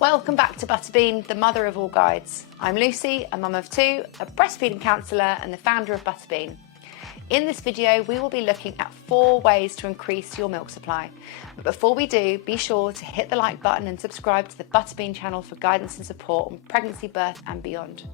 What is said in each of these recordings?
Welcome back to Butterbean, the mother of all guides. I'm Lucy, a mum of two, a breastfeeding counsellor and the founder of Butterbean. In this video, we will be looking at 4 ways to increase your milk supply. But before we do, be sure to hit the like button and subscribe to the Butterbean channel for guidance and support on pregnancy, birth and beyond.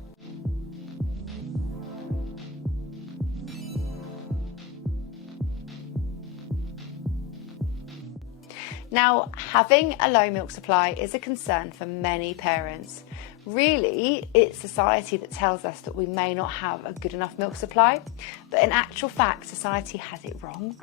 Now, having a low milk supply is a concern for many parents. Really, it's society that tells us that we may not have a good enough milk supply, but in actual fact, society has it wrong.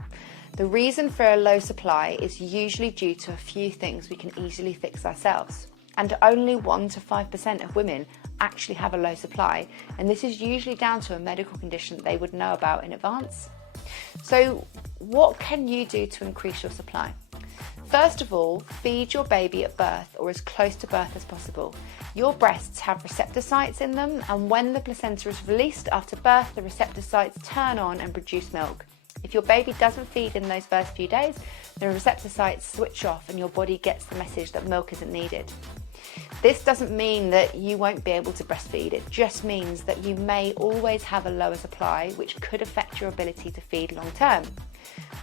The reason for a low supply is usually due to a few things we can easily fix ourselves. And only 1 to 5% of women actually have a low supply, and this is usually down to a medical condition that they would know about in advance. So, what can you do to increase your supply? First of all, feed your baby at birth or as close to birth as possible. Your breasts have receptor sites in them, and when the placenta is released after birth, the receptor sites turn on and produce milk. If your baby doesn't feed in those first few days, the receptor sites switch off and your body gets the message that milk isn't needed. This doesn't mean that you won't be able to breastfeed, it just means that you may always have a lower supply, which could affect your ability to feed long term.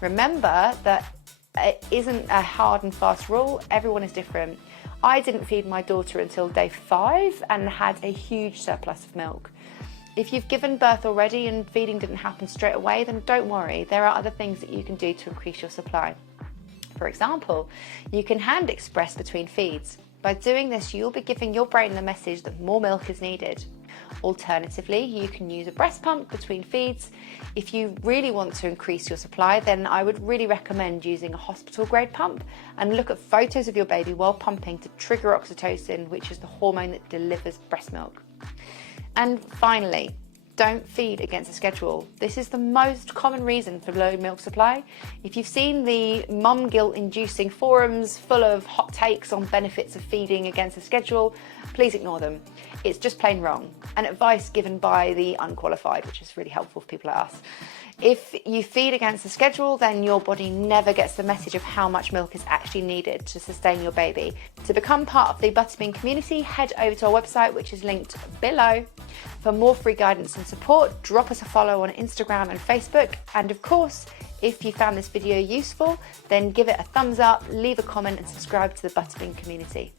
Remember that it isn't a hard and fast rule, everyone is different. I didn't feed my daughter until day 5 and had a huge surplus of milk. If you've given birth already and feeding didn't happen straight away, then don't worry, there are other things that you can do to increase your supply. For example, you can hand express between feeds. By doing this, you'll be giving your brain the message that more milk is needed. Alternatively, you can use a breast pump between feeds. If you really want to increase your supply, then I would really recommend using a hospital grade pump and look at photos of your baby while pumping to trigger oxytocin, which is the hormone that delivers breast milk. And finally, don't feed against a schedule. This is the most common reason for low milk supply. If you've seen the mum guilt inducing forums full of hot takes on benefits of feeding against a schedule, please ignore them. It's just plain wrong, and advice given by the unqualified, which is really helpful for people like us. If you feed against a schedule, then your body never gets the message of how much milk is actually needed to sustain your baby. To become part of the Butterbean community, head over to our website, which is linked below. For more free guidance and support, drop us a follow on Instagram and Facebook. And of course, if you found this video useful, then give it a thumbs up, leave a comment and subscribe to the Butterbean community.